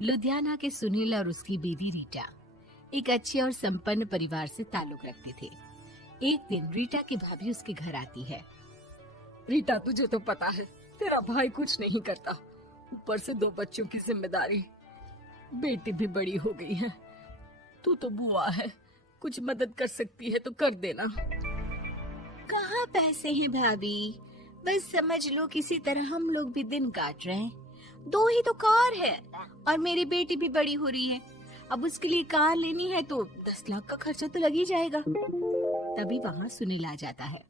लुधियाना के सुनील और उसकी बीवी रीटा एक अच्छे और संपन्न परिवार से ताल्लुक रखते थे। एक दिन रीटा की भाभी उसके घर आती है। रीटा, तुझे तो पता है तेरा भाई कुछ नहीं करता, ऊपर से 2 बच्चों की जिम्मेदारी, बेटी भी बड़ी हो गई है। तू तो बुआ है, कुछ मदद कर सकती है तो कर देना। कहाँ पैसे हैं भाभी, बस समझ लो किसी तरह हम लोग भी दिन काट रहे हैं। 2 ही तो कार है और मेरी बेटी भी बड़ी हो रही है। अब उसके लिए कार लेनी है तो 10 लाख का खर्चा तो लग ही जाएगा। तभी वहाँ सुनील आ जाता है।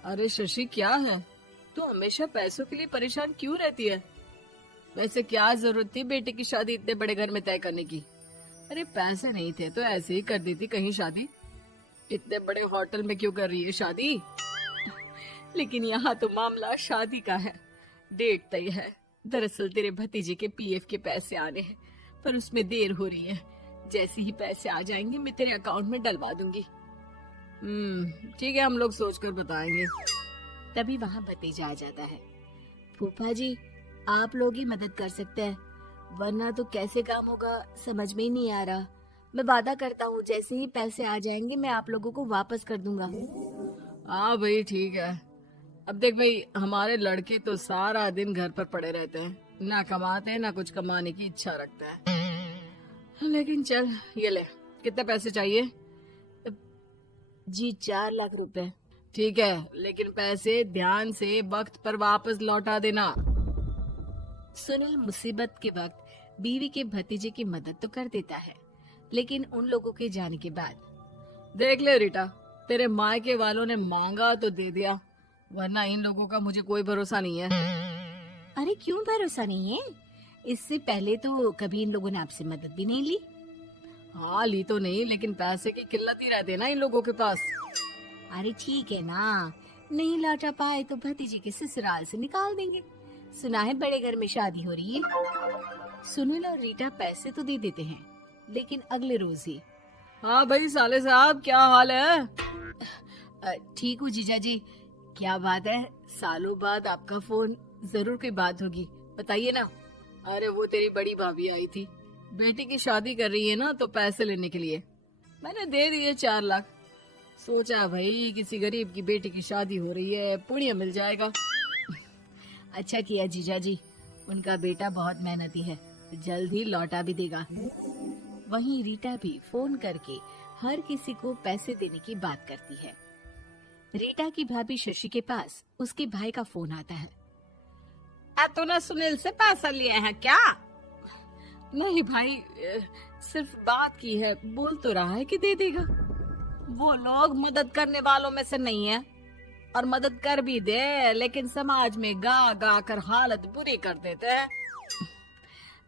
अरे शशि, क्या है, तू हमेशा पैसों के लिए परेशान क्यों रहती है? वैसे क्या जरूरत थी बेटी की शादी इतने बड़े घर में तय करने की? अरे पैसे नहीं थे तो ऐसे ही कर देती कहीं शादी। इतने बड़े होटल में क्यों कर रही है शादी? लेकिन यहाँ तो मामला शादी का है, डेट तय है। दरअसल तेरे भतीजे के पीएफ के पैसे आने हैं, पर उसमें देर हो रही है। जैसे ही पैसे आ जाएंगे मैं तेरे अकाउंट में डलवा दूंगी। ठीक है, हम लोग सोचकर बताएंगे। तभी वहाँ भतीजा आ जाता है। फूफा जी, आप लोग ही मदद कर सकते हैं, वरना तो कैसे काम होगा समझ में ही नहीं आ रहा। मैं वादा करता हूँ जैसे ही पैसे आ जाएंगे मैं आप लोगों को वापस कर दूंगा। हाँ भाई, ठीक है। अब देख भाई, हमारे लड़के तो सारा दिन घर पर पड़े रहते हैं, ना कमाते हैं ना कुछ कमाने की इच्छा रखते हैं। लेकिन चल, ये ले, कितने पैसे चाहिए? जी 4 लाख रुपए। ठीक है, लेकिन पैसे ध्यान से वक्त पर वापस लौटा देना। सुनील मुसीबत के वक्त बीवी के भतीजे की मदद तो कर देता है, लेकिन उन लोगों के जाने के बाद देख ले रीटा, तेरे मायके वालों ने मांगा तो दे दिया, वरना इन लोगों का मुझे कोई भरोसा नहीं है। अरे क्यों भरोसा नहीं है? इससे पहले तो कभी इन लोगों ने आपसे मदद भी नहीं ली। हाँ, ली तो नहीं, लेकिन पैसे की किल्लत ही रहती है ना इन लोगों के पास। अरे ठीक है ना, नहीं लौटा पाए तो भतीजे के ससुराल से निकाल देंगे। सुना है बड़े घर में शादी हो रही है। सुनील और रीटा पैसे तो दे देते हैं, लेकिन अगले रोज ही। हाँ भाई साले साहब, क्या हाल है? ठीक हूँ जीजा जी। क्या बात है, सालों बाद आपका फोन, जरूर कोई बात होगी, बताइए ना। अरे वो तेरी बड़ी भाभी आई थी, बेटी की शादी कर रही है ना, तो पैसे लेने के लिए मैंने दे दिए 4 लाख। सोचा भाई किसी गरीब की बेटी की शादी हो रही है, पुण्य मिल जाएगा। अच्छा किया जीजा जी, उनका बेटा बहुत मेहनती है, जल्द ही लौटा भी देगा। वहीं रीटा भी फोन करके हर किसी को पैसे देने की बात करती है। रीटा की भाभी शशि के पास उसके भाई का फोन आता है। तूने सुनील से पैसा लिए हैं क्या? नहीं भाई, सिर्फ बात की है, बोल तो रहा है कि दे देगा। वो लोग मदद करने वालों में से नहीं है, और मदद कर भी दे लेकिन समाज में गा गा कर हालत बुरी कर देते हैं।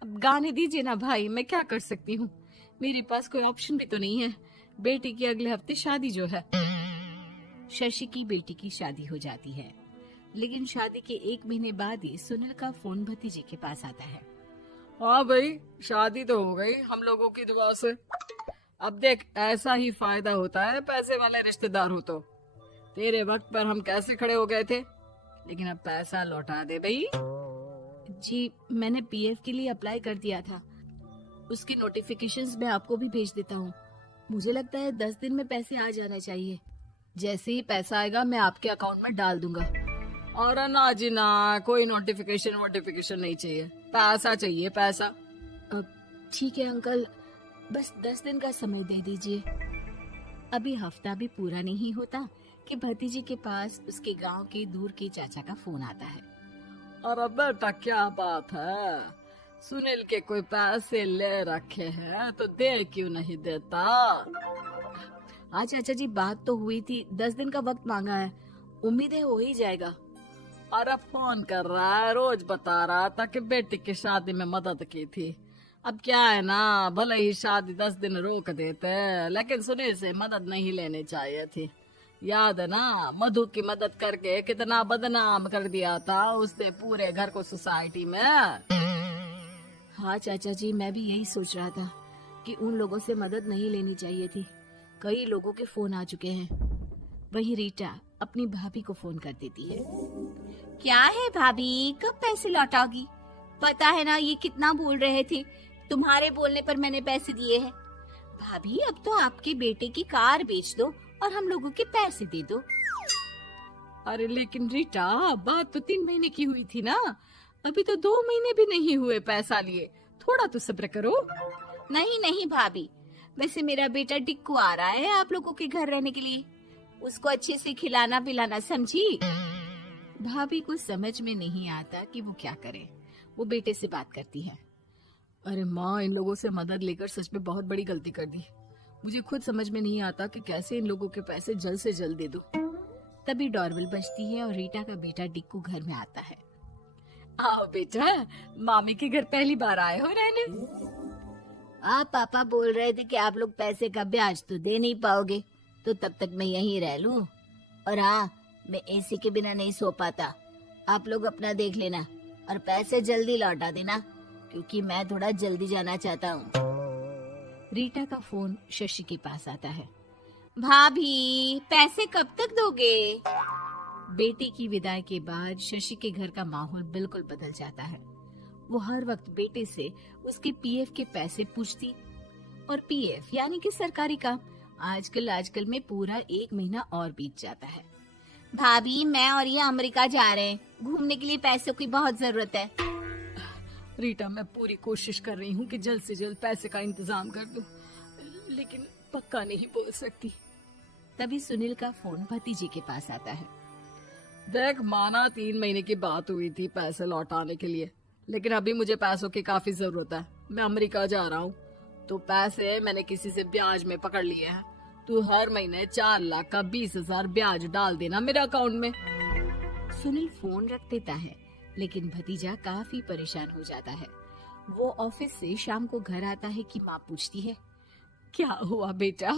अब गाने दीजिए ना भाई, मैं क्या कर सकती हूँ, मेरे पास कोई ऑप्शन भी तो नहीं है। बेटी की अगले हफ्ते शादी जो है। शशि की बेटी की शादी हो जाती है, लेकिन शादी के 1 महीने बाद ही सुनील का फोन भतीजे के पास आता है। हाँ भाई, शादी तो हो गई हम लोगों की दुआ से। अब देख, ऐसा ही फायदा होता है पैसे वाले रिश्तेदार हो तो। तेरे वक्त पर हम कैसे खड़े हो गए थे, लेकिन अब पैसा लौटा दे भाई। जी, मैंने पीएफ के लिए अप्लाई कर दिया था, उसकी नोटिफिकेशंस मैं आपको भी भेज देता हूँ। मुझे लगता है 10 दिन में पैसे आ जाना चाहिए। जैसे ही पैसा आएगा मैं आपके अकाउंट में डाल दूंगा। और ना जी ना, कोई नोटिफिकेशन नहीं चाहिए, पैसा चाहिए, पैसा। ठीक है अंकल, बस 10 दिन का समय दे दीजिए। अभी हफ्ता भी पूरा नहीं होता कि भतीजे के पास उसके गांव के दूर के चाचा का फोन आता है। अरे बेटा, क्या बात है, सुनील के कोई पैसे ले रखे हैं तो दे क्यों नहीं देता? हाँ चाचा जी, बात तो हुई थी, 10 दिन का वक्त मांगा है, उम्मीद है हो ही जाएगा। अरे फोन कर रहा है, रोज बता रहा था कि बेटी की शादी में मदद की थी। अब क्या है ना, भले ही शादी 10 दिन रोक देते, लेकिन सुनील से मदद नहीं लेनी चाहिए थी। याद है ना, मधु की मदद करके कितना बदनाम कर दिया था उसने पूरे घर को सोसाइटी में। हाँ चाचा जी, मैं भी यही सोच रहा था कि उन लोगों से मदद नहीं लेनी चाहिए थी। कई लोगों के फोन आ चुके हैं। वही रीटा अपनी भाभी को फोन कर देती है। क्या है भाभी, कब पैसे लौटाओगी? पता है ना ये कितना बोल रहे थे, तुम्हारे बोलने पर मैंने पैसे दिए हैं। भाभी अब तो आपके बेटे की कार बेच दो और हम लोगों के पैसे दे दो। अरे लेकिन रीटा, बात तो 3 महीने की हुई थी ना, अभी तो 2 महीने भी नहीं हुए पैसा लिए, थोड़ा तो सब्र करो। नहीं नहीं भाभी, वैसे मेरा बेटा टिक्कू आ रहा है आप लोगों के घर रहने के लिए, उसको अच्छे से खिलाना पिलाना, समझी? भाभी को समझ में नहीं आता कि वो क्या करे। वो बेटे से बात करती है। अरे माँ, इन लोगों से मदद लेकर सच में बहुत बड़ी गलती कर दी। मुझे खुद समझ में नहीं आता कि कैसे इन लोगों के पैसे जल्द से जल्द दे दूं। तभी डोरबेल बजती है और रीटा का बेटा टिक्कू घर में आता है। आओ बेटा, मामी के घर पहली बार आए हो रहने। आप पापा बोल रहे थे कि आप लोग पैसे का ब्याज तो दे नहीं पाओगे, तो तब तक मैं यहीं रह लूं। और हाँ, मैं एसी के बिना नहीं सो पाता। आप लोग अपना देख लेना और पैसे जल्दी लौटा देना, क्योंकि मैं थोड़ा जल्दी जाना चाहता हूँ। रीटा का फोन शशि के पास आता है। भाभी, पैसे कब तक दोगे? बेटे की विदाई के बाद शशि के घर का माहौल बिल्कुल बदल जाता है। वो हर वक्त बेटे से उसके पीएफ के पैसे पूछती, और पीएफ यानी कि सरकारी काम। आजकल में पूरा 1 महीना और बीत जाता है। भाभी, मैं और ये अमेरिका जा रहे हैं, घूमने के लिए पैसों की बहुत जरूरत है। रीटा, मैं पूरी कोशिश कर रही हूँ कि जल्द से जल्द पैसे का इंतजाम कर दूं, लेकिन पक्का नहीं बोल सकती। तभी सुनील का फोन भतीजे के पास आता है। देख माना 3 महीने की बात हुई थी पैसे लौटाने के लिए, लेकिन अभी मुझे पैसों की काफी जरूरत है। मैं अमेरिका जा रहा हूँ, तो पैसे मैंने किसी से ब्याज में पकड़ लिए हैं। तू हर महीने 4 लाख का 20,000 ब्याज डाल देना मेरे अकाउंट में। सुनील फोन रख देता है, लेकिन भतीजा काफी परेशान हो जाता है। वो ऑफिस से शाम को घर आता है कि माँ पूछती है, क्या हुआ बेटा?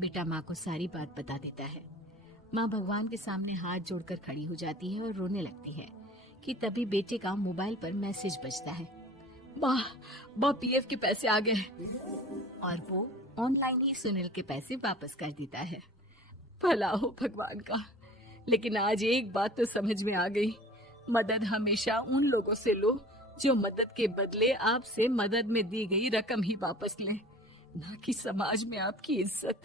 बेटा माँ को सारी बात बता देता है। माँ भगवान के सामने हाथ जोड़कर खड़ी हो जाती है और रोने लगती है कि तभी बेटे का मोबाइल पर मैसेज बजता है। माँ, पीएफ के पैसे आ गए। और वो ऑनलाइन ही सुनील के पैसे वापस कर देता है। भला हो भगवान का। लेकिन आज एक बात तो समझ में आ गई, मदद हमेशा उन लोगों से लो जो मदद के बदले आपसे मदद में दी गई रकम ही वापस लें, ना कि समाज में आपकी इज्जत।